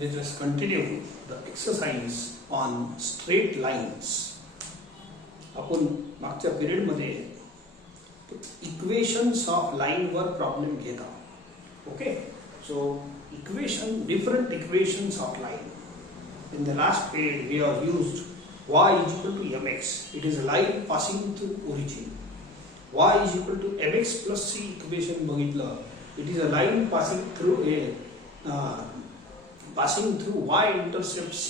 Let us continue the exercise on straight lines. आपण मागच्या period मध्ये इक्वेशन्स ऑफ लाइन वर प्रॉब्लेम घेता. Okay, so different equations of line. In the last period we have used y is equal to mx. It is a line passing through origin. Y is equal to mx plus c equation बघितलं. It is a line passing through y intercept c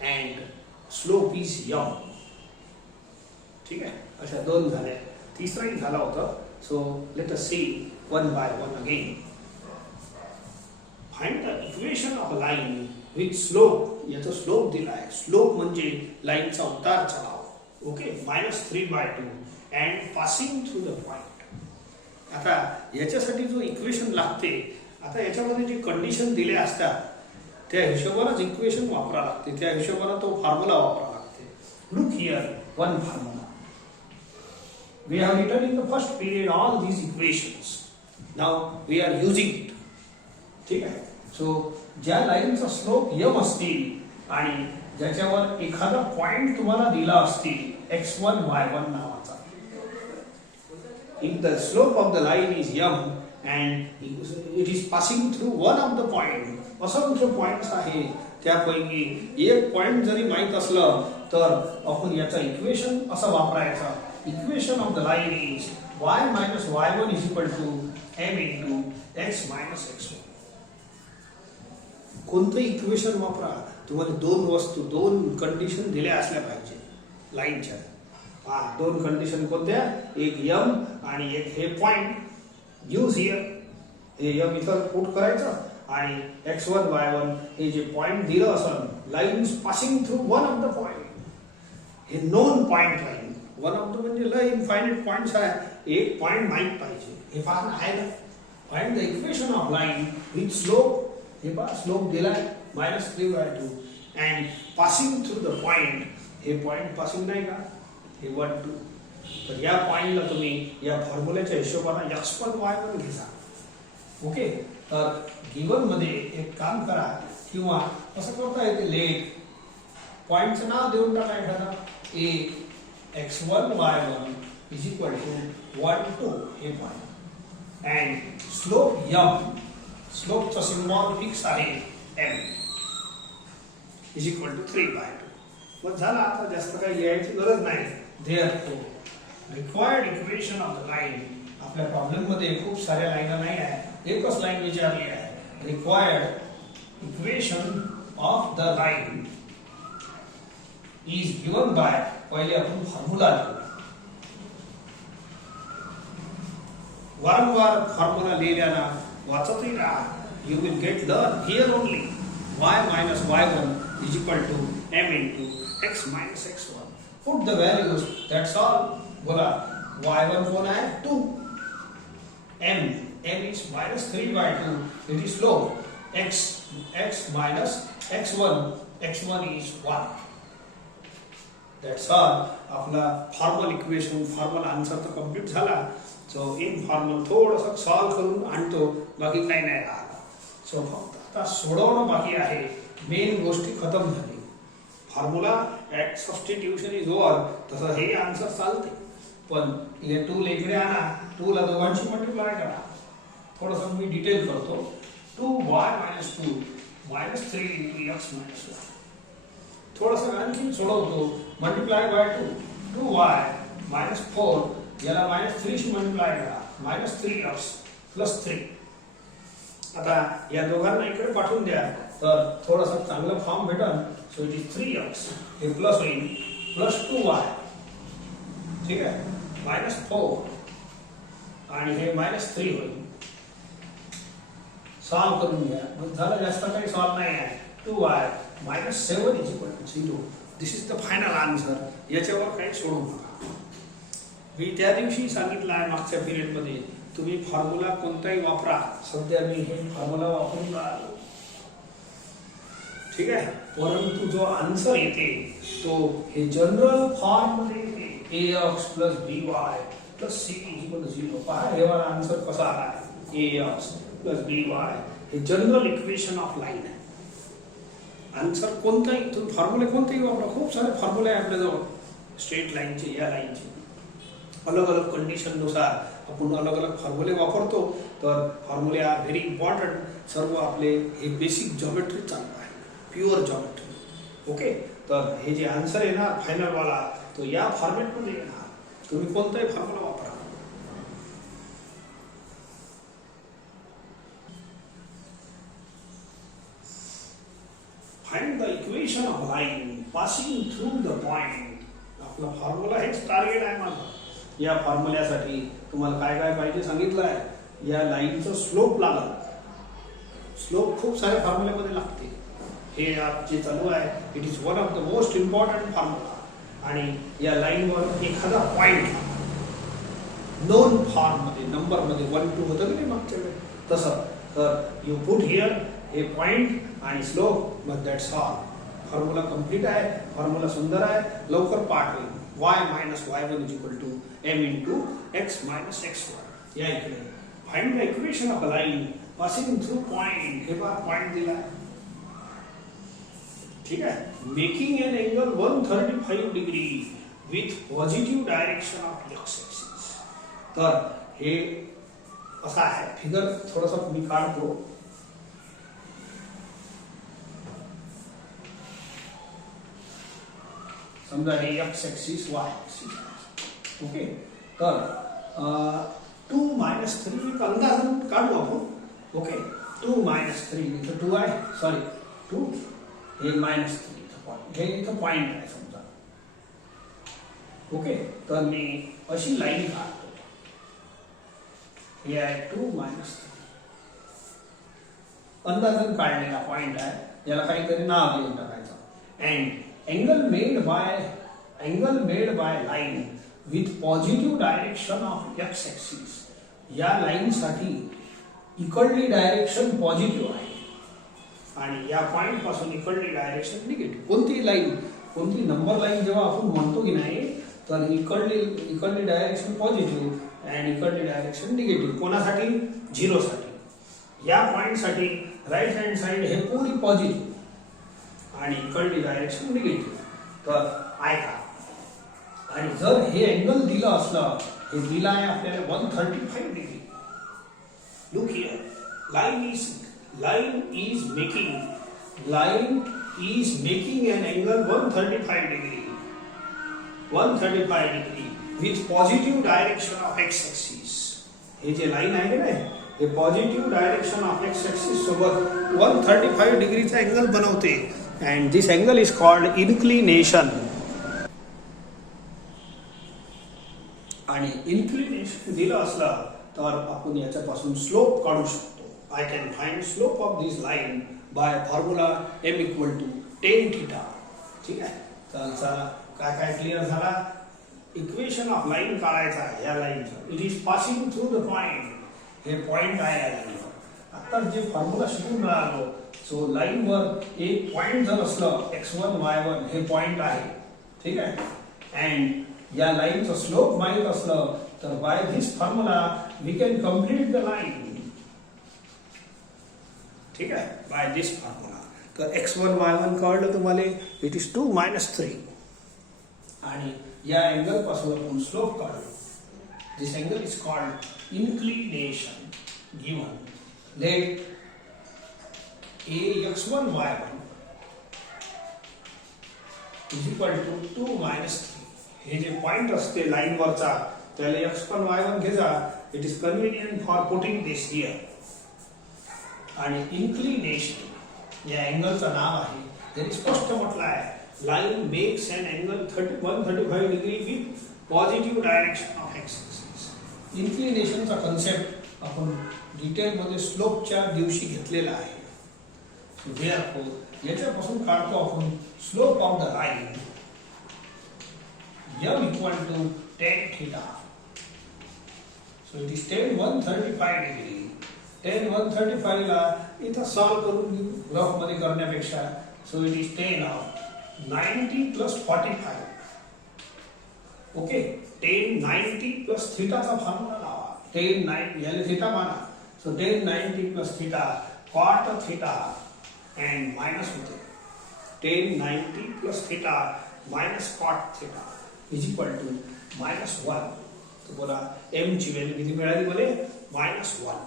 and slope is m. ठीक आहे, अशा दोन झाल्या. तिसराही झाला होता. So let us see one by one again. Find the equation of a line with slope. याचा स्लोप दिला आहे. स्लोप म्हणजे लाईनचा उतार चढाव. Okay, -3/2 and passing through the point. आता याच्यासाठी जो इक्वेशन लागते, आता याच्यामध्ये जी कंडिशन दिल्या असतात त्या हिशोबानेच इक्वेशन वापरा लागते. त्या हिशोबाने तो फॉर्म्युला वापरा लागते. Look here one formula. We have written in the first period all these equations. Now we are using it. ठीक आहे. सो ज्या लाईनचा स्लोप m असतील आणि ज्याच्यावर एखादा पॉइंट तुम्हाला दिला असतील x1 y1 नावाचा. If the slope of the line is m and it is passing through one of the point, असंख्य पॉइंट्स आहे, त्यापैकी एक पॉइंट जरी माहित असलं तर आपण याचा इक्वेशन असं वापरायचा. Equation of the line is y minus y1 is equal to m into x minus x1. कोणतं इक्वेशन वापरा, तुम्हाला दोन कंडिशन दिल्या असल्या पाहिजे लाईनच्या. दोन कंडिशन कोणत्या? एक m आणि एक हे पॉइंट. यूज हियर हे m इथं पुट करायचं आणि x1 y1 हे जे पॉइंट दिलं असेल, line is passing through one of the point. हे known point line. One of the म्हणजे लय इनफायनाइट पॉइंट्स आहे. एक पॉइंट माहित पाहिजे. हे फार आहे ना. Find the equation of line with slope. हे पहा स्लोप दिलाय -3/2 and passing through the point. हे पॉइंट पासिंग नाही का, हे 1 2. तर या पॉइंटला तुम्ही या फॉर्म्युल्याच्या हिशोबाने x1 y1 घ्या. ओके, तर गिवन मध्ये एक काम करा किंवा असं करता येते. लेट पॉइंटचं नाव देऊन टाका एखादा. a x1 y1 is equal to 1 2 हे point and slope m. slope चा सिम्बॉल फिक्स आहे m is equal to 3/2. मग झाला. आता जास्त काही लिहायची गरज नाही. therefore required equation of the line. आपल्या प्रॉब्लेम मध्ये खूप साऱ्या लाईन नाही आहे, एकच लाईन विचारली आहे. required equation of the line is given by. पहिले आपण फॉर्म्युला लिहू. वारंवार फॉर्म्युला लिहिल्याना वाचतही राहा. You will get learn here only. y minus y1 is equal to m into x minus x1. Put the values. That's all. बोला y1 कोण आहे? 2. m is -3/2. It is slope. x minus x1 is 1. That's all. आपला formal equation, formal answer तर complete झाला. So informal थोडंसं solve करून आणतो, बाकी काही नाही राहिला. सो फक्त आता सोडवणं बाकी आहे. मेन गोष्टी खतम झाली. Formula at substitution is over. तसं हे आन्सर चालते, पण हे 2 इकडे आणा. 2 ला दोघांशी मल्टिप्लाय करा. थोडंसं मी डिटेल करतो. 2y - 2 -3 into x - 1. थोडंसं आणखी सोडवतो. मल्टिप्लाय बाय 2y -4 याला -3 शी मल्टिप्लाय करा. -3x + 3. आता या दोघांना इकडे पाठवून द्या तर थोडंसं चांगलं फॉर्म भेटेल. सो इट इज 3x हे प्लस होईल +2y. ठीक आहे, -4 आणि हे -3 होईल. सॉल्व करून घ्या. मग झालं, जास्त काही सॉल्व नाही आहे. 2y -7 is equal to 0. This is the final answer. याच्यावर काही सोडू नका. मी त्या दिवशी सांगितलं आहे मागच्या पिरियड मध्ये, तुम्ही फॉर्म्युला कोणताही वापरा. सध्या मी हे फॉर्म्युला वापरून राहिलो. ठीक आहे, परंतु जो आन्सर येते तो हे जनरल फॉर्म मध्ये येते. ax + by + c = 0. पहा हे वाला आन्सर कसा आला. ax + by हे जनरल इक्वेशन ऑफ लाइन आहे. आन्सर कोणताही तुम्ही फॉर्म्युले कोणतेही वापरा, खूप सारे फॉर्म्युले आहे आपल्याजवळ स्ट्रेट लाईनचे, या लाईनचे. अलग अलग कंडिशननुसार आपण अलग अलग फॉर्म्युले वापरतो. तर फॉर्म्युले आर व्हेरी इम्पॉर्टंट. सर्व आपले हे बेसिक जॉमेट्री चालू आहे, प्युअर जॉमेट्री. ओके, तर हे जे आन्सर येणार फायनलवाला तो या फॉर्मॅटमध्ये येणार. तुम्ही कोणताही फॉर्म्युला वापरा. Find the equation of line passing through the point. आपला फॉर्म्युला हेच टार्गेट आहे माझं. या फॉर्म्युल्यासाठी तुम्हाला काय काय पाहिजे सांगितलं आहे. या लाईनचं स्लोप लागल. स्लोप खूप साऱ्या फॉर्म्युल्यामध्ये लागते. हे जे चालू आहे it is one of the most important formula. आणि या लाईनवर एखादा पॉइंट नोन फॉर्ममध्ये नंबरमध्ये 1 2 होतं की नाही मागच्या वेळेस तसं. तर यू पुट हिअर हे पॉइंट आणि स्लोप, मग दॅट्स ऑल. फॉर्म्युला कम्प्लीट आहे. फॉर्म्युला सुंदर आहे. लवकर पाठ होईल. y minus y1 is equal to m into x minus x1. या इकडे find the equation of a line passing through point. हे बघा पॉइंट दिला आहे. ठीक आहे. Making an angle 135 degree with positive direction of x axis. तर हे असं आहे. फिगर थोडासा मी काढतो. समजा हे x axis Y axis. Okay, तर 2 - 3 एक अंदाजून काढू आपण. ओके, 2 - 3 इथं 2 आहे, सॉरी 2 हे -3 इथं पॉइंट, हे इथं पॉइंट आहे समजा. ओके, तर मी अशी लाईन काढतो. हे आहे 2 - 3 अंदाजून काढलेला पॉइंट आहे. याला काहीतरी नाव देऊन टाकायचं. And angle made by line with positive direction of x axis. या लाईन साठी इकडली डायरेक्शन पॉझिटिव्ह आहे आणि या पॉइंट पासून इकडली डायरेक्शन निगेटिव्ह. कोणती लाईन, कोणती नंबर लाईन जेव्हा आपण म्हणतो की नाही, तर इकडली डायरेक्शन पॉझिटिव्ह आणि इकडली डायरेक्शन निगेटिव्ह. कोणासाठी? 0 साठी. या पॉइंट साठी राईट हँड साइड हे पूर्ण पॉझिटिव्ह आणि इकडली डायरेक्शन निगेटिव्ह. तर ऐका, आणि जर हे अँगल दिलं असलं, हे दिलं आहे आपल्याला 135 degree. Look here, line is making an angle 135 degree with positive direction of x axis. हे जे लाईन आहे ना, हे positive direction of x axis सोबत 135 डिग्रीचा अँगल बनवते. and this angle is called inclination. आणि inclination दिलं असलं तर आपण याच्यापासून स्लोप काढू शकतो. I can find slope of this line by formula m equal to tan theta. ठीक आहे. तर चला काय क्लिअर झाला. इक्वेशन ऑफ लाईन काढायचा आहे या लाईनचं. It is passing through the point. हे पॉइंट आहे या लाईनवर. आता जे फॉर्म्युला शिकून मिळालो, सो लाईनवर एक पॉइंट जर असलं x1 y1 हे पॉइंट आहे. ठीक आहे. अँड या लाईनचं स्लोप माहित असलं तर by this formula we can complete the line. ठीक आहे. By this formula. तर x1 y1 कळलं तुम्हाला. इट इज 2 - 3 आणि या अँगल पासून आपण स्लोप काढू. This angle is called inclination. Given let ax1 y1 is equal to 2 - 3. हे जे पॉइंट असते लाईन वरचा त्याला x1 y1 घ्यायचा. It is convenient for putting this here. आणि इन्क्लिनेशन या अँगलचं नाव आहे. त्यांनी स्पष्ट म्हटलं आहे, line makes an angle 135 degree with positive direction of x axis. इन्क्लिनेशनचा कन्सेप्ट आपण डिटेलमध्ये स्लोपच्या दिवशी घेतलेला आहे. Therefore, याच्यापासून काढतो आपण slope of the line m equal to tan theta. So it is tan 135 degree. tan 135 ला इथं सॉल्व करून घेऊ रफ मध्ये करण्यापेक्षा. So it is tan of 90 plus 45. Okay. tan 90 plus theta चा फॉर्म्युला लावा. tan 90 याला थीटा माना. So tan 90 plus theta cot theta and minus होते. tan 90 plus theta minus cot theta is equal to -1. तो बोला m ची value किती मिळाली बोले -1.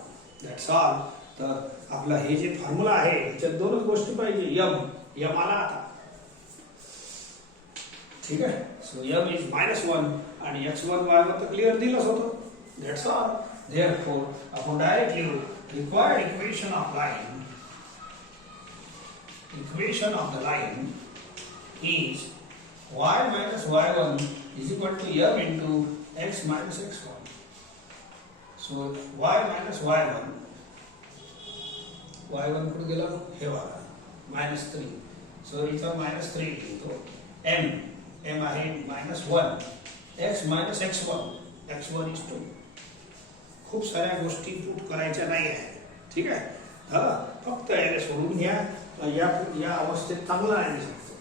That's all. तर आपला हे जे फॉर्म्युला आहे याच्यात दोनच गोष्टी पाहिजे. m आला आता. ठीक आहे. सो m इज -1 आणि x1 y1 तर क्लिअर दिलंच होतं. That's all. Therefore, आपण directly required equation of the line is y minus y1 is equal to m into x minus x1. So y minus y1 कुठे गेला हे वाला -3. So इथं -3 लिहितो. m आहे -1 x minus x1 is 2. खूप साऱ्या गोष्टी पुट करायच्या नाही आहे. ठीक आहे. फक्त याला सोडून घ्या. या अवस्थेत चांगलं नाही शकतो.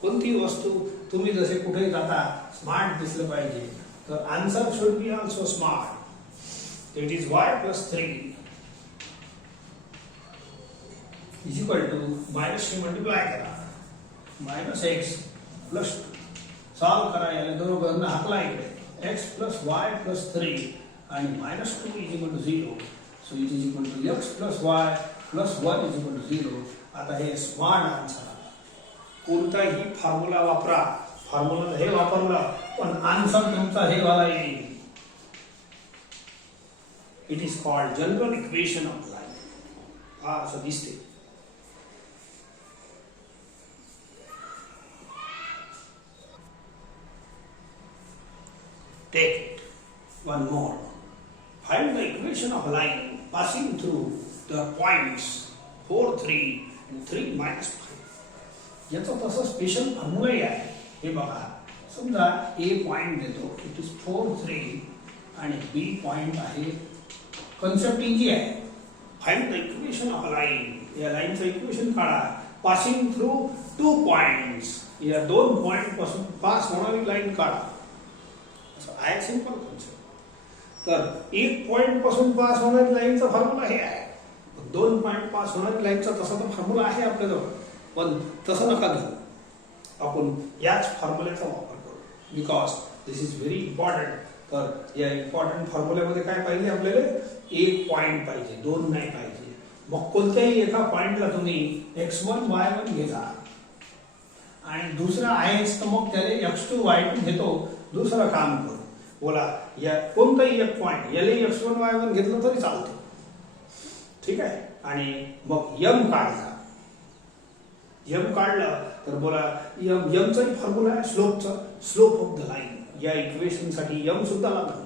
कोणती वस्तू तुम्ही जसे कुठे जाता स्मार्ट दिसलं पाहिजे तर answer should be also smart. It is y plus 3 is equal to minus multiply करा -x plus 2. सॉल्व करा. याला दोघांना हाकला इकडे x plus y plus 3 and -2 is equal to 0. So it is equal to x plus y plus 1 is equal to 0. आता हे smart answer. कोणताही formula वापरा. Formula हे वापरलं पण आन्सर तुमचा हे वाला येईल. It is called general equation of line. हा असं दिसते. Take it. One more. Find the equation of a line passing through the points 4, 3 and 3 minus 5. याचा तसा स्पेशल फॉर्म्युला आहे. हे बघा. समजा A पॉइंट देतो. इट इज 4, 3 आणि B पॉइंट आहे. कन्सेप्ट इजी आहे. Find the equation of a line. या लाइनचं इक्वेशन काढा. Passing through 2 points. या 2 पॉइंट पासून पास होणारी लाइन काढा. असं आहे सिंपल कन्सेप्ट. तर 1 पॉइंट पासून पास होणारी लाईनचा फॉर्म्युला हे आहे. 2 पॉइंट पास होणारी लाईनचा तसा तर फॉर्म्युला आहे आपल्याजवळ. पण तसं नका घेऊ. आपण याच फॉर्म्युल्याचा वापर करू. Because this is very important. तर या इम्पॉर्टंट फॉर्म्युल्यामध्ये काय पाहिजे आपल्याला 1 पॉइंट पाहिजे. 2 नाही पाहिजे. मग कोणत्याही एका पॉइंटला तुम्ही x1 y1 घेता आणि दुसरा आहेच तर मग त्याने x2 y2 घेतो. दुसरं काम करू. बोला या कोणताही एक पॉइंट याला x1 y1 घेतलं तरी चालतं. ठीक आहे. आणि मग m काढला. m काढलं तर बोला mचाही फॉर्म्युला आहे स्लोपचा. Slope of the line. या इक्वेशन साठी m सुद्धा लागतो.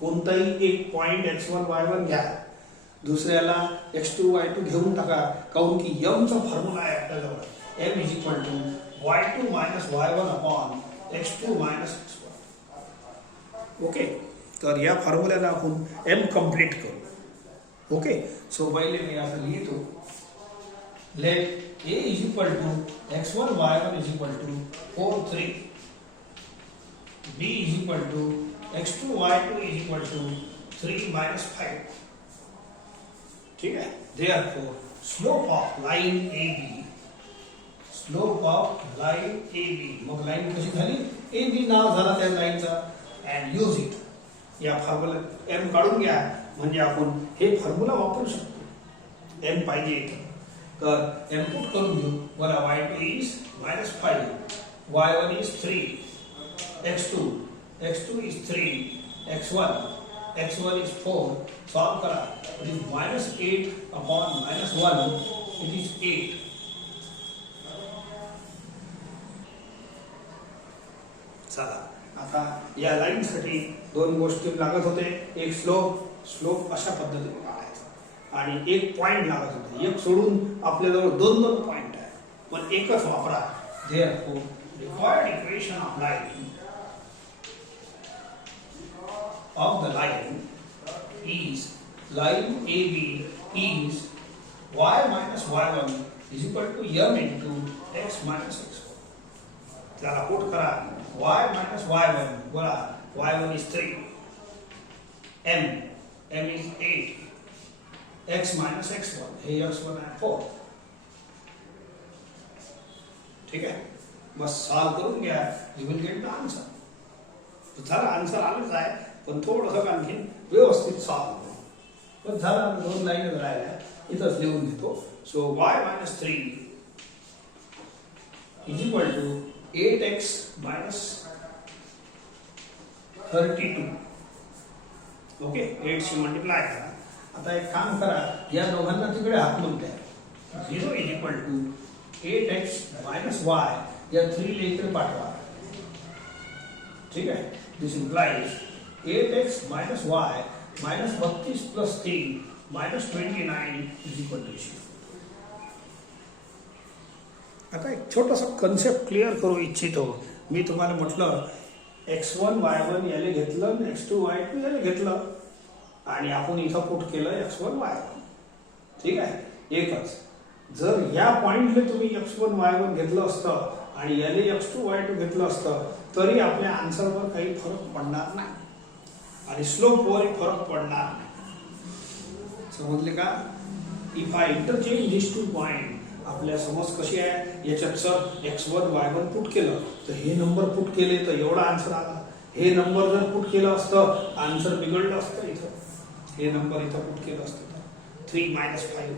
कोणताही एक पॉइंट x1 y1 घ्या. दुसऱ्याला x2 y2 घेऊन टाका. काऊन की mचा फॉर्म्युला आहे आपल्याजवळ. m is equal to y2 minus y1 upon x2 minus x1. Okay. तर या फॉर्म्युल्याला आपण m कंप्लीट करू. ओके. सो पहिले मी असं लिहितो. Let a is equal to x1 y1 is equal to 4 3. b is equal to x2 y2 is equal to 3 minus 5. ठीक है. Therefore slope of line AB. Slope of line AB. मग line कशी झाली. AB नाव झाला त्या लाईनचा. and use it. या formula m काढून घ्या म्हणजे आपण हे फॉर्म्युला वापरू शकतो. m पाहिजे तर m पुट करून घेऊ. बघा y2 is -5, y1 is 3, x2 is 3, x1 is 4. Solve करा. It is -8 upon -1. It is 8. चला आता या लाइन साठी 2 गोष्टी लागत होते. एक स्लोप अशा पद्धतीने काढायचा आणि एक पॉइंट लागत होते. एक सोडून आपल्याजवळ 2 पॉइंट आहे पण एकच वापरा. Therefore required equation of the line is line AB is y minus y1 is equal to m into x minus x1. त्याला पुट करा. y minus y1 बोला y1 is 3, m is 8, x minus x1 हे x1 आहे 4. ठीक आहे, बस solve करून घ्या, you will get the answer. झालं, आन्सर आलंच आहे, पण थोडंसं आणखी व्यवस्थित सॉल्व करू. पण झालं, 2 लाईन राहिल्या, इथंच लिहून घेतो. So y-3 is equal to 8x minus 32. Okay, 8 शी मल्टिप्लाय करा. आता एक काम करा, या दोघांना तिकडे हाकलून द्या. 0 is equal to 8x minus y या 3 ला इकडे पाठवा. ठीक आहे, दिस implies 8x minus y minus 32 plus 3 minus 29 is equal to 0. आता एक छोटासा कन्सेप्ट क्लिअर करू इच्छितो. मी तुम्हाला म्हटलं x1 y1 याले घेतलं, x2 y2 याले घेतलं आणि आपण इथं पुट केलं x1 y1. ठीक आहे, एकच. जर या पॉइंटले तुम्ही x1 y1 घेतलं असतं आणि याले x2 y2 घेतलं असतं तरी आपल्या आन्सरवर काही फरक पडणार नाही आणि स्लोपवरही फरक पडणार नाही. समजले का? If I interchange this 2 point, आपल्या समज कशी आहे, याच्यात सर x1 y1 पुट केलं तर हे नंबर पुट केले तर एवढा आन्सर आला. हे नंबर जर पुट केलं असतं आन्सर बिघडलं असतं. इथं हे नंबर इथं पुट केलं असतं तर 3 - 5.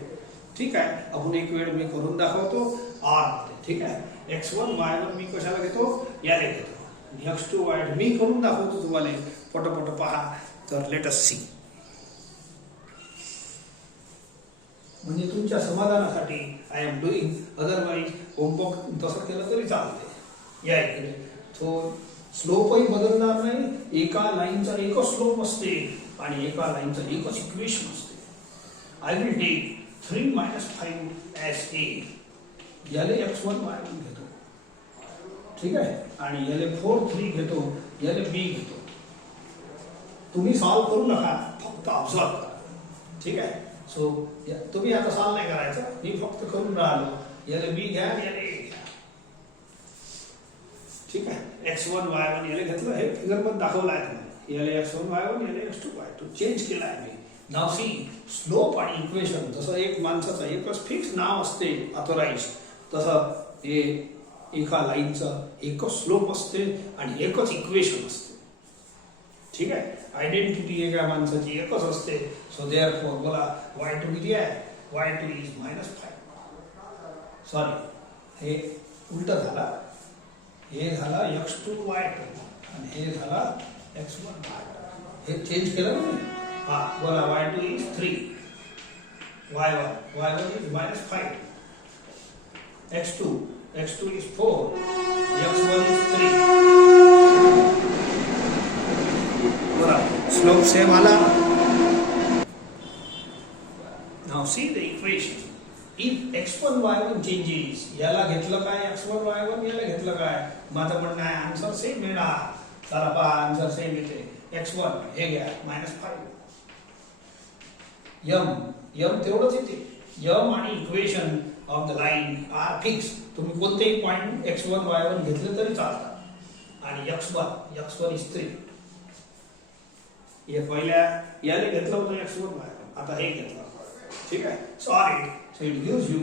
ठीक आहे, आपण एक वेळ मी करून दाखवतो आर मध्ये. ठीक आहे, x1 y1 मी कशाला घेतो, याला घेतो. x2 y2 मी करून दाखवतो तुम्हाला, पटपट पहा. तर लेट अस सी. म्हणजे तुमच्या समाधानासाठी I am doing, otherwise homework तसं केलं तरी चालते. या इकडे तो स्लोपही बदलणार नाही. एका लाईनचा एकच स्लोप असते आणि एका लाईनचा एकच इक्वेशन असते. I will take 3 - 5 as a. याले x1 y1 घेतो. ठीक आहे, आणि याले 4 3 घेतो, याले b घेतो. तुम्ही सॉल्व करू नका, फक्त ऑब्झर्व करा. ठीक आहे, सो तुम्ही आता सॉल्व नाही करायचं, मी फक्त करून राहिलो. याले b घ्या, याले a घ्या. ठीक आहे, x1 y1 याले घेतलं, हे फिगर मध्ये दाखवलं आहे तुम्हाला. याले x1 y1 याले x2 y2 चेंज केला आहे मी. नाव सी, स्लोप आणि इक्वेशन. जसं एक माणसाचं एकच फिक्स नाव असते ऑथोराइज, तसं हे एका लाईनचं एकच स्लोप असते आणि एकच इक्वेशन असते. ठीक आहे, आयडेंटिटी एका माणसाची एकच असते. सो देअरफॉर बोला y2 किती आहे, y2 इज -5. सॉरी, हे उलट झाला. हे झाला x2 y2 आणि हे झाला x1 y2. हे चेंज केलं ना. हा, बोला y2 is 3, y1 is -5, x2 is 4, x1 is 3. बोला स्लोप सेम आला. Now see the equation. If x1 y1 changes, याला घेतलं काय x1 y1, याला घेतलं काय, माझं म्हणणं आहे आन्सर सेम मिळणार. चला पहा, आन्सर सेम येते. x1 हे घ्या -5, m तेवढंच येते. m आणि equation of the line are fix. तुम्ही कोणतेही पॉइंट x1 y1 घेतले तरी चालतात. आणि x1 इज 3. हे पहिल्या याने घेतलं होतं x1 y1, आता हे घेतलं. ठीक आहे, sorry, so it gives you.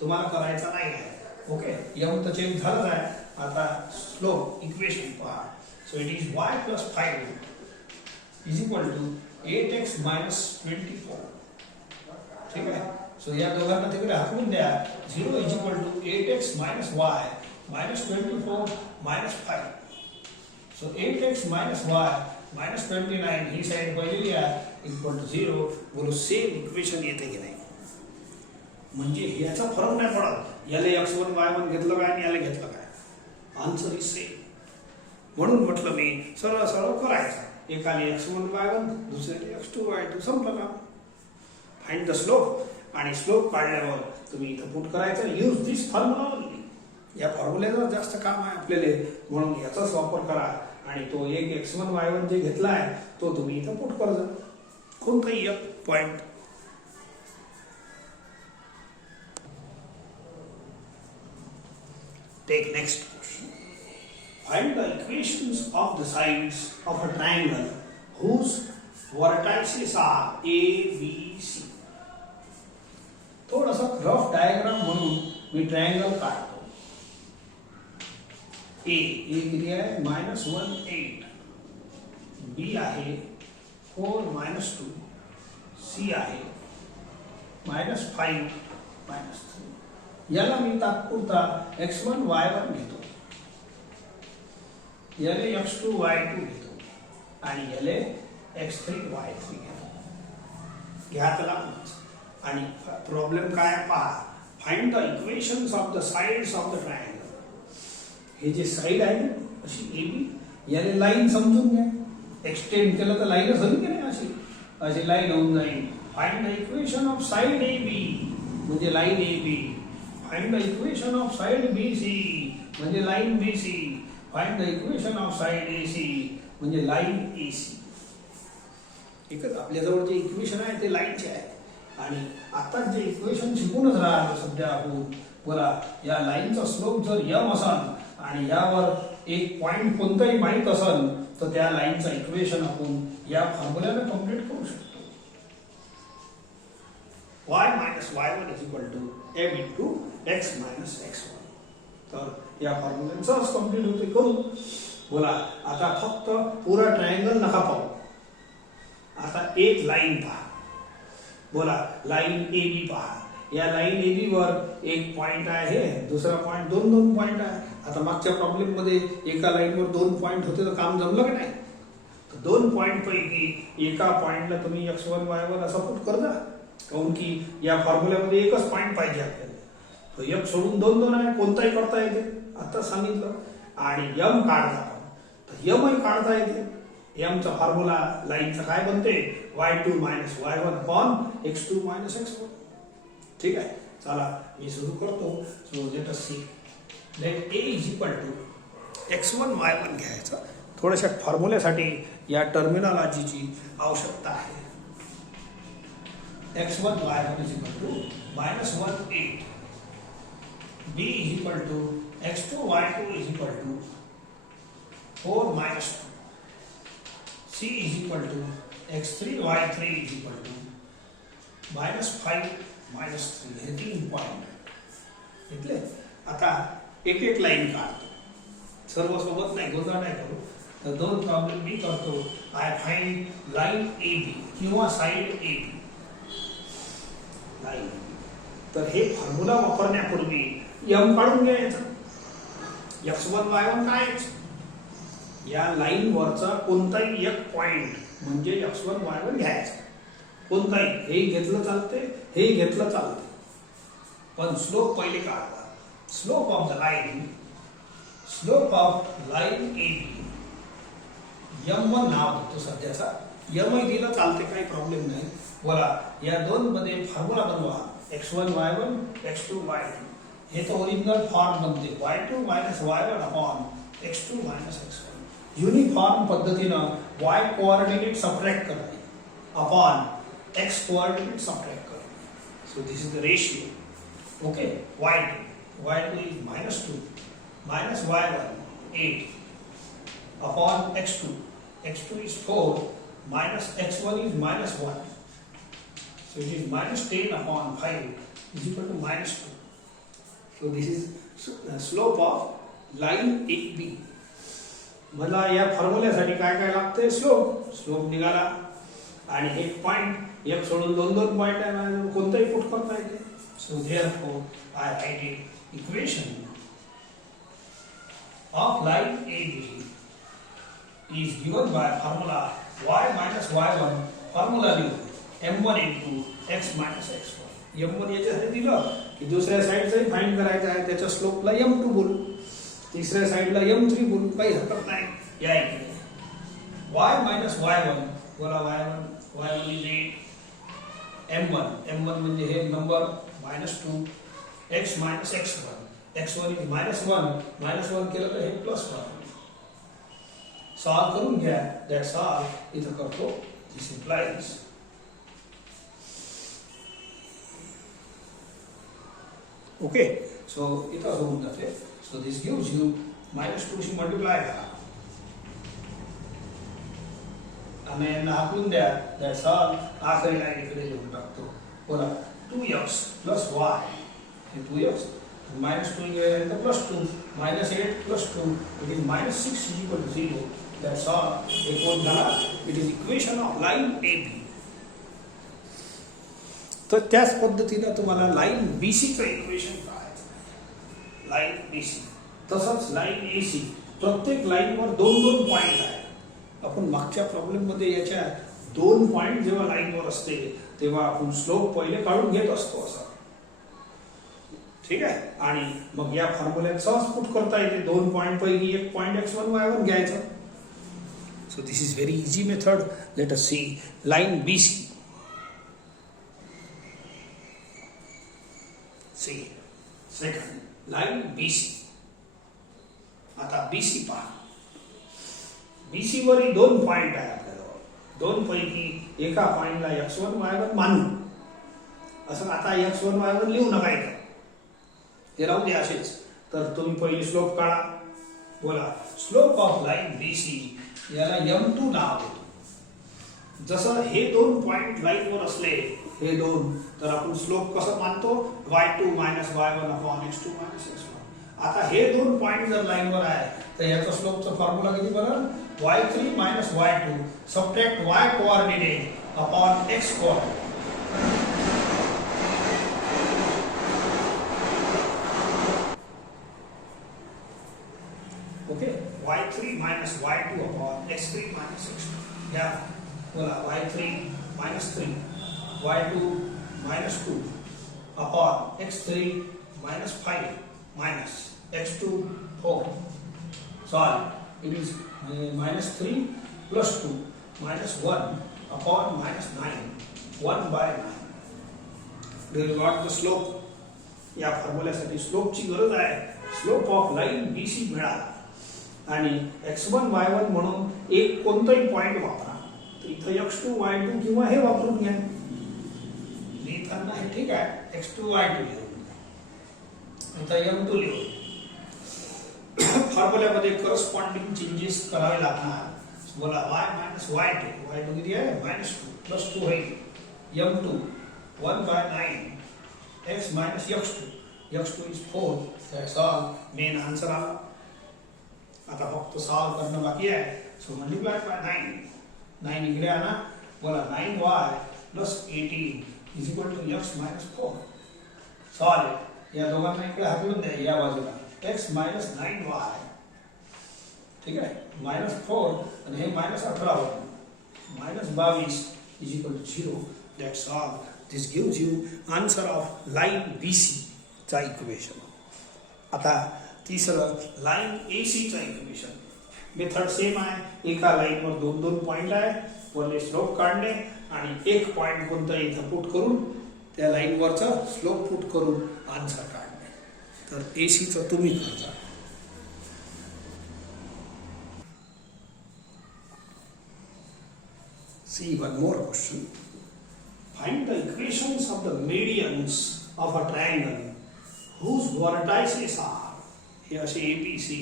तुम्हाला करायचं नाही आहे. ओके, m तर चेंज झालं आहे. आता स्लोप इक्वेशन पहा. So it is y + 5 is equal to 8x - 24. ठीक आहे, सो या दोघांना तिकडे हाकलून द्या. 0 is equal to 8x - y - 24 - 5. So 8x - y - 29 ही साइड पहिली आहे इक्वल टू 0. बोलो सेम इक्वेशन येते की नाही. म्हणजे याचा फरक नाही पडत, याले x1 y1 घेतलं काय आणि याले घेतलं काय, आन्सर इज सेम. म्हणून म्हटलं मी सरळ सरळ करायचं. एकाने x1 y1, दुसऱ्याने x2 y2. संपलं का? Find the slope. आणि स्लोप काढल्यावर तुम्ही इथं पुट करायचं. यूज दिस फॉर्म्युला ओनली. या फॉर्म्युल्याचं जास्त काम आहे आपल्याला, म्हणून याचाच वापर करा. आणि तो एक x1 y1 जे घेतला आहे तो तुम्ही इथं पुट करा. कोणताही एक point. Take next question. Find the equations of the sides of a triangle whose vertices are A, B, C. थोडासा रफ डायग्राम म्हणून मी ट्रायंगल काढतो. ए किती आहे -1 8, बी आहे 4 -2, सी आहे -5 -3. याला मी तात्पुरता x1 y1 घेतो, याले x2 y2 घेतो आणि याले x3 y3 घेतो. घ्या त्याला आणि प्रॉब्लेम काय पहा. Find the equations of the sides of the triangle. हे जे साइड आहे अशी ए बी, याने लाईन समजून घ्या. एक्सटेंड केलं तर लाईनच होईल की नाही, अशी अशी लाईन होऊन जाईल. Find the equation of side A B म्हणजे line A B. Find the equation of side B C म्हणजे line B C. Find the equation of side A C म्हणजे लाईन ए सी. एकच आपल्याजवळ जे equation आहे ते लाईनचे आहे. आणि आता जे इक्वेशन शिकूनच राहिलो सध्या आपण. बोला, या लाईनचा स्लोप जर यम असेल आणि यावर एक पॉइंट कोणताही माहित असेल तर त्या लाईनचा इक्वेशन आपण या फॉर्म्युल्याने कंप्लीट करू शकतो. y minus y1 is equal to m into x minus x1. तर या फॉर्म्युल्याने सहज कंप्लीट होते. करू. बोला, आता फक्त पुरा ट्रायंगल नका पाहू. आता एक लाईन पहा. बोला, लाईन ए बी पहा. या लाईन ए बी वर एक पॉइंट आहे, दुसरा पॉइंट, दोन पॉइंट आहे. आता मागच्या प्रॉब्लेम मध्ये एका लाईनवर 2 पॉइंट होते तर काम जमलं का नाही. तर 2 पॉइंट पैकी एका पॉइंटला तुम्ही x1 y1 असा पुट करता. काऊन की या फॉर्म्युल्यामध्ये एकच पॉइंट पाहिजे आपल्याला. तर एक सोडून 2 आहे, कोणताही करता येते आता सांगितलं. आणि यम काढता आपण तर यमही काढता येते. यमचा फॉर्म्युला लाईनचा काय बनते, y2 minus y1 upon x2 minus x1. ठीक आहे. चला मी सुरू करतो. So let us see. Let a is equal to x1 y1 घ्यायचं. थोड्याशा फॉर्म्युल्यासाठी या टर्मिनॉलॉजीची आवश्यकता आहे. x1 y1 is equal to -1 8, b is equal to x2 y2 is equal to 4 -2, c is equal to x3 y3 is equal to -5 -3. हे 3 point घेतले. आता एक एक लाईन काढतो. सर्व सोबत नाही, गोंधळ नाही करू. तर 2 प्रॉब्लेम मी करतो. I find line A B किंवा साइड ए बी लाईन. तर हे फॉर्म्युला वापरण्यापूर्वी यम काढून घ्यायचं. x1 y1 काय आहे, या लाईन वरचा कोणताही एक पॉइंट म्हणजे x1 y1 घ्यायचा. कोणताही, हेही घेतलं चालते, हेही घेतलं चालते, पण स्लोप पहिले काढा. Slope of the line, slope of line A B m1 नाव देतो सध्याचा. यमही दिलं चालते, काही प्रॉब्लेम नाही. बोला, या 2 मध्ये फॉर्म्युला बनवा. x1 y1 x2 y2. हे तर ओरिजिनल फॉर्म बनते y2 minus y1 upon x2 minus x1. Uniform पद्धतीनं y कोऑर्डिनेट सबट्रॅक्ट करणे अपॉन x कोऑर्डिनेट सबट्रॅक्ट करणे. So this is the ratio. Okay. y2 is -2 minus y1 8 upon x2. x2 is 4 minus x1 is -1. So it is -10 upon 5 is equal to -2. So this is slope of line AB. मला या फॉर्म्युल्यासाठी काय काय लागते, slope निघाला. आणि एक point, एक सोडून 2 पॉइंट आहे, कोणताही पुट करता येते. So therefore I right it. Equation of line AB is given by formula y minus y1. Formula लिहू m1 into x minus x1. m1 याच्यासाठी दिलं की दुसऱ्या साइडचाही फाइंड करायचं आहे, त्याच्या स्लोपला m2 बोलू, तिसऱ्या साइडला m3 बोलू, काही हरकत नाही. या इकडे y minus y1, बोला y1 is 8, m1 म्हणजे हे number -2, x minus x1, x1 is -1 केलं तर हे +1. सॉल्व करून घ्या. That's all. इथं करतो. दिस इम्प्लाइज ओके. सो इथं होऊन जाते. So this gives you -2 she multiply करा आणि यांना हाकलून द्या. That's all. आखरी लाईन इकडे लिहून टाकतो. बोला 2x plus y. हे 2x -2 गेल्यानंतर +2 -8 +2 it is -6 is equal to 0. That's all. एक कोण झाला. It is equation of line A B. तर त्याच पद्धतीनं तुम्हाला लाईन बी सीचं इक्वेशन काय, लाईन बी सी. तसंच लाईन ए सी. प्रत्येक लाईनवर 2-2 पॉईंट आहे. आपण मागच्या प्रॉब्लेममध्ये याच्या 2 पॉईंट जेव्हा लाईनवर असते तेव्हा आपण स्लोप पहिले काढून घेत असतो असं. ठीक आहे. आणि मग या फॉर्म्युल्यात सहज पुट करता येते. 2 पॉईंट पैकी एक पॉईंट x1 y1 घ्यायचं. So this is very easy method. Let us see line B C. See second line B C. आता बी सी पहा. बी सी वरील 2 पॉईंट आहे आपल्याला. 2 पैकी एका पॉईंटला x1 y1 मानू. असं आता x1 y1 लिहू नका इथं. हे राहू दे असेच. तर तुम्ही पहिली स्लोप काढा. बोला slope of line B C. याला m2 नाव देतो. जसं हे 2 पॉईंट लाईनवर असले हे 2 तर आपण स्लोप कसं मानतो, y2 - y1 upon x2 - x1. आता हे 2 पॉईंट जर लाईनवर आहे तर याचा स्लोपचा फॉर्म्युला किती बनल, y3 - y2 subtract y coordinate upon x coordinate. Okay. y3 - y2 upon x3 - x2. या बोला y3 - 3 y2 - 2 upon x3 - 5 minus x2 4. Solve. It is -3 plus 2 minus 1 upon -9. 1/9. Do you got the slope? या फॉर्म्युल्यासाठी स्लोपची गरज आहे. Slope of line B C मिळाला आणि x1 y1 म्हणून एक कोणताही पॉइंट वापरा. तर इथं x2 y2 किंवा हे वापरून घ्या. लिहिताना हे ठीक आहे. x2 y2 लिहून इथं m2 लिहून. फॉर्म्युल्यामध्ये करस्पॉन्डिंग चेंजेस करावे लागणार. बोला y - y2. y2 किती आहे, -2 प्लस 2 होईल. m2 1/9 x - x2. x2 is 4. That's all. Main answer आला. आता फक्त सॉल्व करणं बाकी आहे. So multiply by 9. 9 इकडे आणा. बोला 9y plus 18 is equal to x - 4. Solve. या दोघांना इकडे हटवून द्या या बाजूला. x - 9y. ठीक आहे. -4 आणि हे -18 होतं. -22 is equal to 0. That's all. This gives you answer of line B C चा इक्वेशन. आता तिसरं लाईन ए सी चा इक्वेशन. मेथड सेम आहे. एका लाईनवर 2-2 पॉईंट आहे. पहिले स्लोप काढणे आणि एक पॉईंट कोणता इथं पुट करून त्या लाईनवरचा स्लोप पुट करून आन्सर काढणे. तर ए सीचं तुम्ही करता. See one more question. Find the equations of the medians of a triangle whose vertices are. हे असे ABC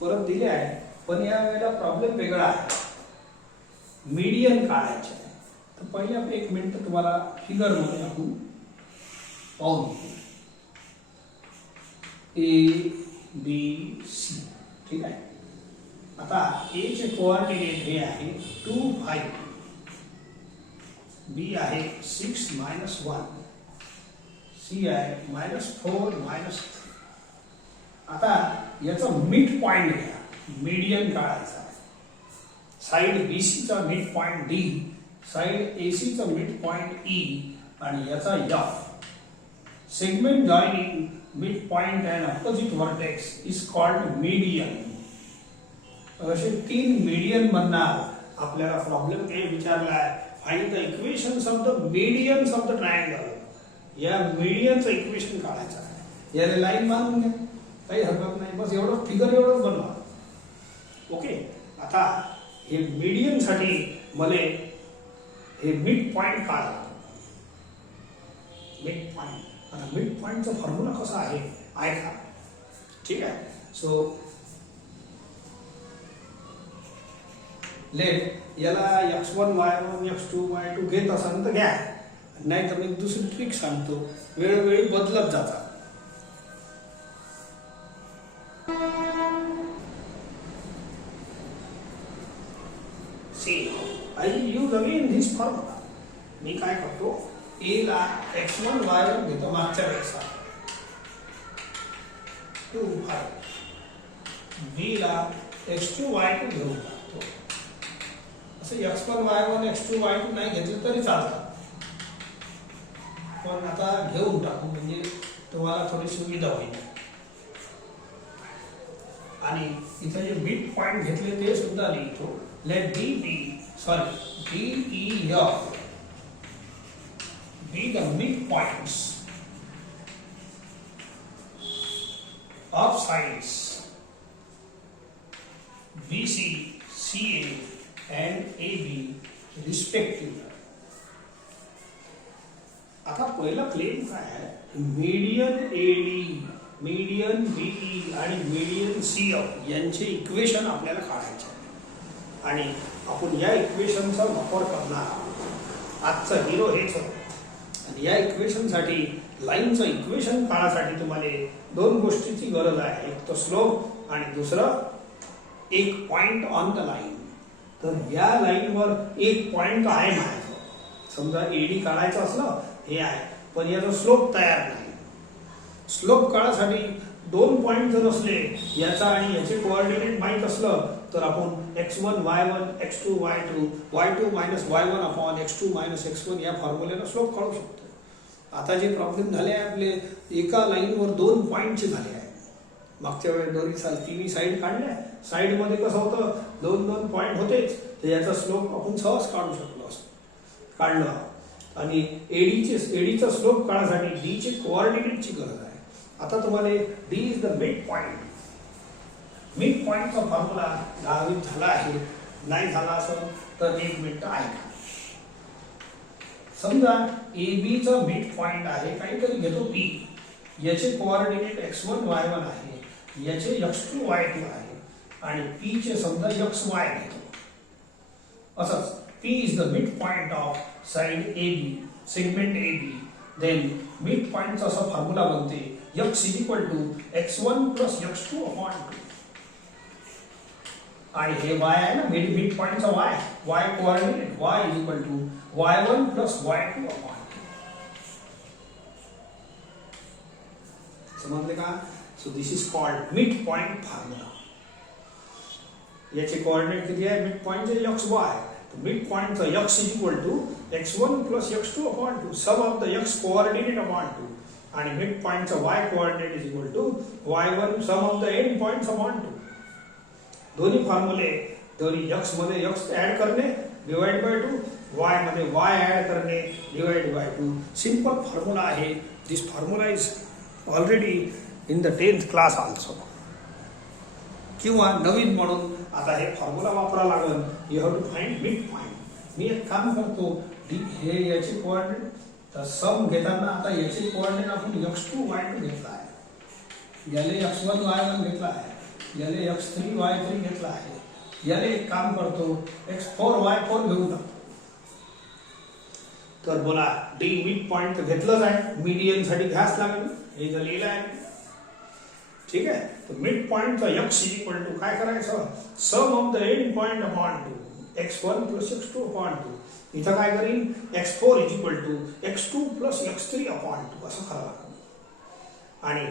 परत दिले आहे. पण या वेळेला प्रॉब्लेम वेगळा आहे. मीडियन काढायचे आहे. तर पहिले आपण 1 मिनिट तुम्हाला फिगर मध्ये आपण पाहून घेऊ. A B C. ठीक आहे. आता A चे कोऑर्डिनेट हे आहे 2 5. B आहे 6 - 1. C आहे -4 -3. आता याचा मिड पॉइंट घ्या. मीडियन काढायचा आहे. साइड BC चा midpoint D, side AC चा मिड पॉइंट E आणि याचा F. Segment joining midpoint and opposite vertex is called median. असे 3 मीडियन बनणार. आपल्याला प्रॉब्लेम काय विचारला आहे, find the equations of the medians of the triangle. या मीडियनचं इक्वेशन काढायचं आहे. याला लाईन मानून घ्या. काही हरकत नाही. बस एवढं फिगर एवढंच बनवा. ओके. आता हे मीडियन साठी मला हे मिड पॉइंट काढा. Mid point. आता मिड पॉइंटचा फॉर्म्युला कसा आहे ऐका. ठीक आहे. सो लेट याला x1 y1 x2 y2 घेत असाल तर घ्या. नाही तर मी दुसरी ट्रिक सांगतो. वेळोवेळी बदलत जातात. Is formula. मी काय करतो, ए ला x1 y1 घेतो मागच्या वेळेस 2 5, बी ला x2 y2 घेऊन टाकतो. असं x1 y1 x2 y2 नाही घेतलं तरी चालतं, पण आता घेऊन टाकू म्हणजे तुम्हाला थोडी सुविधा होईल. आणि इथे जे मिड पॉइंट घेतले ते सुद्धा लिहितो. Let D E F be the midpoints of sides BC, CA and AB respectively. आता पहिला क्लेम काय आहे, मीडियन एडी, मीडियन बीई आणि मीडियन सीएफ यांचे इक्वेशन आपल्याला काढायचे आहे. आणि आपण या इक्वेशनचा वापर करणार. आजचा हिरो हेच होता. आणि या इक्वेशनसाठी, लाईनचं इक्वेशन काढण्यासाठी तुम्हाला दोन गोष्टीची गरज आहे. एक तो स्लोप आणि दुसरं एक पॉइंट ऑन द लाईन. तर या लाईनवर एक पॉइंट आहे म्हणायचं. समजा एडी काढायचं असलं, हे आहे, पण याचा स्लोप तयार नाही. स्लोप काढण्यासाठी दोन पॉइंट जर असले, याचा आणि याचे कोऑर्डिनेट माहीत असलं, तर आपण x1 y1 x2 y2 y2 minus y1 upon x2 minus x1 या फॉर्म्युलेनं स्लोप काढू शकतो. आता जे प्रॉब्लेम झाले आहे आपले, एका लाईनवर दोन पॉइंटचे झाले आहे. मागच्या वेळेस दोन्ही तिन्ही साईड काढल्या, साईडमध्ये कसं होतं, दोन दोन पॉइंट होतेच, तर याचा स्लोप आपण सहज काढू शकलो असतो, काढलं. आणि एडीचा स्लोप काढण्यासाठी डी चे कोऑर्डिनेटची गरज आहे. आता तुम्हाला D is the midpoint. मिड पॉइंटचा फॉर्म्युला 10वीत झाला आहे, नाही झाला असं तर 1 मिनिट आहे. समजा ए बी चा मिड पॉइंट आहे, काहीतरी घेतो पी, याचे कोऑर्डिनेट x1 y1 आहे, याचे x2 y2 आहे, आणि पी चे समजा xy घेतो. असंच P is the midpoint of side AB, segment AB. Then midpoint असा फॉर्म्युला बनते, x is equal to x1 plus x2 upon 2. आणि हे y आहे ना, midpoint y coordinate y is equal to y1 plus y2 upon 2. समजले का? So this is called midpoint formula. याचे coordinate किती आहे mid पॉइंटचे xy. Midpoint the x is equal to x1 plus x2 upon 2, sum of the x coordinate upon 2, and midpoint the y coordinate is equal to y1 sum of the end points upon 2. दोन्ही फॉर्म्युले, दोन्ही x मध्ये x add करणे divide by 2, y मध्ये y add करणे divide by 2. Simple formula आहे. This formula is already in the 10th class also. किंवा नवीन म्हणून आता हे फॉर्म्युला वापरा लागेल. You have to find midpoint. मी एक काम करतो, हे याचे कोऑर्डिनेट, तर सम घेताना आता याचे कोऑर्डिनेट आपण x2 y2 घेतला आहे, याले x1 y1 घेतला आहे, याले x3 y3 घेतला आहे, याले एक काम करतो x4 y4 घेऊन टाकतो. तर बोला डी मिड पॉइंट घेतलंच आहे, मीडियन साठी घ्यास लागेल, हे जर लिहिलं आहे. ठीक आहे, तर midpoint x is equal to काय करायचं, sum of the end point upon 2, x1 plus x2 upon 2. इथं काय करीन, x4 is equal to x2 plus x3 upon 2 असं करावं लागेल. आणि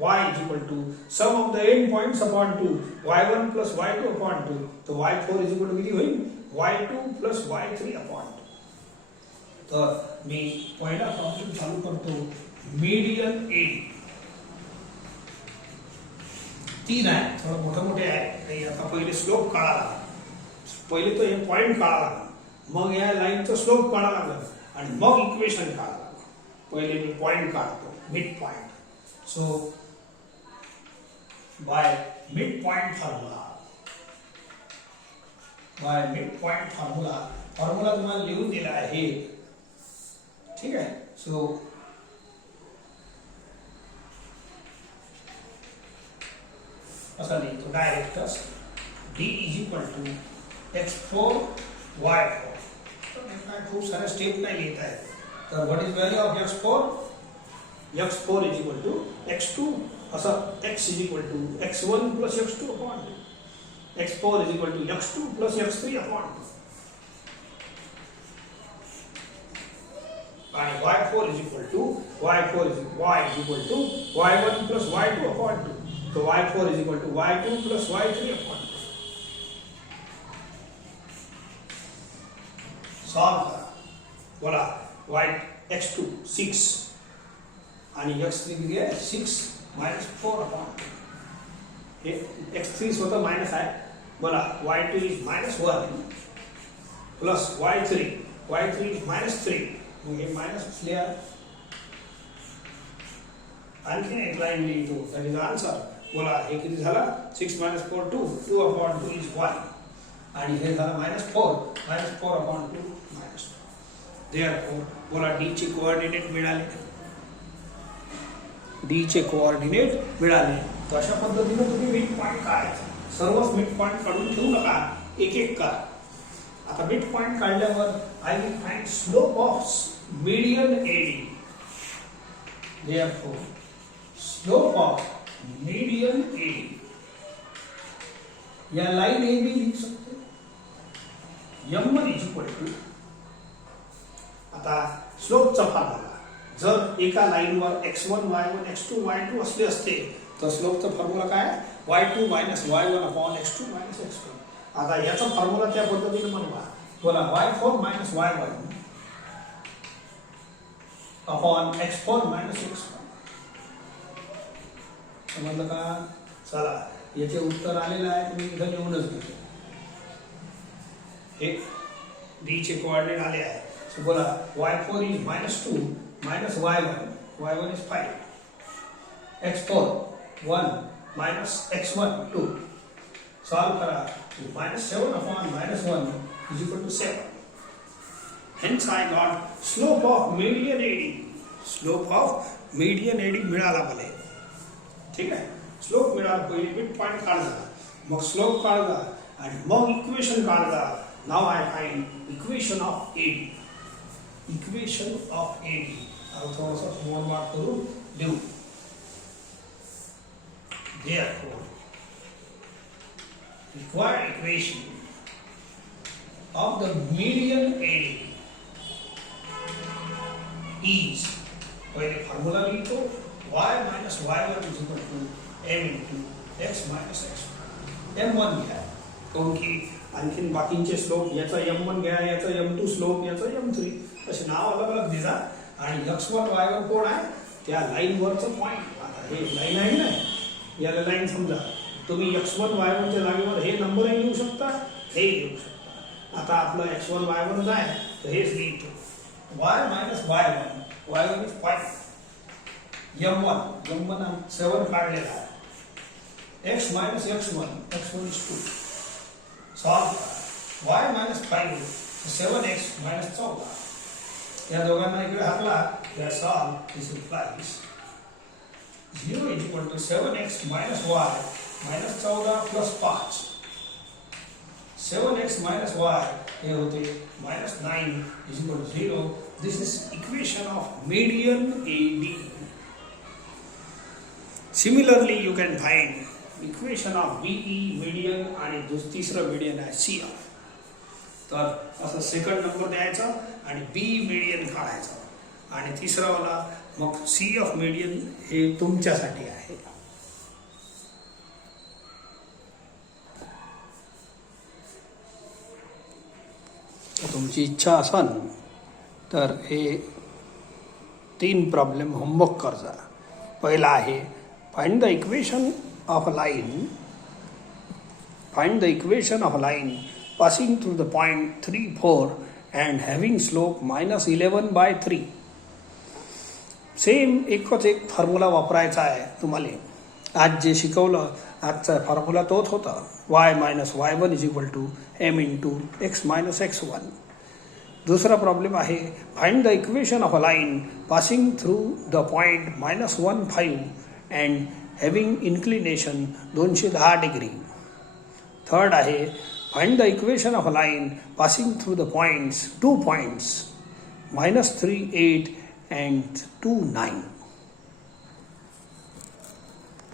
y is equal to sum of the end points upon 2, y1 plus y2 upon 2. तर y4 is equal to किती होईल, y2 प्लस y3 अपॉन 2. तर मी पहिला प्रॉब्लेम चालू करतो. मीडियन ए 3 आहे, थोडं मोठे आहे. आता पहिले स्लोप काढा, पहिले तो हे पॉइंट काढा, मग या लाईनचा स्लोप काढा लागेल, आणि मग इक्वेशन काढा लागेल. पहिले मी पॉइंट काढतो, midpoint. So by midpoint formula तुम्हाला लिहून दिला आहे. ठीक आहे, सो असा लिहितो डायरेक्टच, D is equal to x4 y4. काय खूप सारे स्टेप नाही लिहित आहे. तर what is value of x4 is equal to x2, असं x is equal to x1 plus x2 upon 2, x4 is equal to x2 plus x3 upon 2. y4 is equal to y4 is equal to y1 plus y2 upon 2. So y4 is equal to y2 plus y3 upon 2. Solve करा. बोला y x2 6 आणि x3 किती आहे 6 minus 4 upon 2. हे x3 स्वतः minus आहे. बोला y2 is minus 1 plus y3 is minus 3. मग हे मायनस असले आणखी एक लाईन लिहितो. That is answer. बोला हे किती झाला 6 minus 4 2 upon 2 is 1 आणि हे झालं -4 upon 2 minus 2. Therefore बोला d चे कोऑर्डिनेट मिळाले. d चे कोऑर्डिनेट मिळाले. तर अशा पद्धतीने तुम्ही मिड पॉइंट काढायचा. सर्वच मिड पॉइंट काढून ठेवू नका, एक एक करा. आता मिड पॉइंट काढल्यावर I will find slope of median A D. Therefore slope of median A D या लाइन ए बी लिख सकते. m1 इज इक्वल टू आता स्लोपचा फॉर्म्युला जर एका लाईनवर x1 y1 x2 y2 असले असते तर स्लोपचा फॉर्म्युला काय y2 minus y1 upon x2 minus x1. आता याचा फॉर्म्युला त्या पद्धतीने बनवा. बोला y4 minus y1 upon x4 minus x1. समजलं का? चला याचे उत्तर आलेलं आहे, तुम्ही इथं लिहूनच घ्या. हे d चे कोऑर्डिनेट आले आहे. सो बोला y4 is -2 minus y1 is 5, x4 1 minus x1 2. Solve करा. -7 upon -1 is equal to 7. Hence I got slope of median AD. Slope of median AD मिळाला मला. ठीक आहे. स्लोप मिळाला, पहिले मिड पॉइंट काढला, मग स्लोप काढला आणि मग इक्वेशन काढला. Now I find equation of AD. Equation of AD थोडासा होमवर्क करून देऊ. Therefore required equation of the median AD is, पहले फार्मूला लिखो, y minus y1 is equal to m into x minus x1. m1 घ्या, कारण की आणखीन बाकींचे slope, याचा m1 घ्या, याचा m2 स्लोप, याचा m3, असे नाव अलग अलग दिला. आणि x1 y1 कोण आहे त्या लाईन वरचं पॉइंट. आता हे लाईन आहे ना, याला लाईन समजा. तुम्ही x1 y1 च्या जागेवर हे नंबरही लिहू शकता, हे लिहू शकता. आता आपलं x1 y1 आहे तर हेच लिहितो. y minus y1 is 5, m1 7 काढलेला आहे. x minus x1 is 2. Solve y minus 5 7x minus 14. या दोघांना इकडे हाकला, या solve. This implies 0 is equal to 7x minus y minus 14 plus 5. 7x minus y हे होते -9 is equal to 0. This is equation of median AD. Similarly you can find equation of BE median आणि तिसरं median आहे CF. तर असं second number द्यायचा आणि B median काढायचा आणि तिसरा वाला मग CF median हे तुमच्यासाठी आहे. तुमची इच्छा असेल तर हे 3 प्रॉब्लेम होमवर्क करजा. पहिला आहे find the equation of a line. Find the equation of a line passing through the point 3 4 and having slope -11/3. Same एकच एक फॉर्म्युला वापरायचा आहे तुम्हाला. आज जे शिकवलं आजचा फॉर्म्युला तोच होता. y minus y1 is equal to m into x minus x1. दूसरा प्रॉब्लेम आहे find the equation of a line passing through the point -1 5 and having inclination 210 degree. Third आहे find the equation of a line passing through the points, 2 points, -3 8 and 2 9.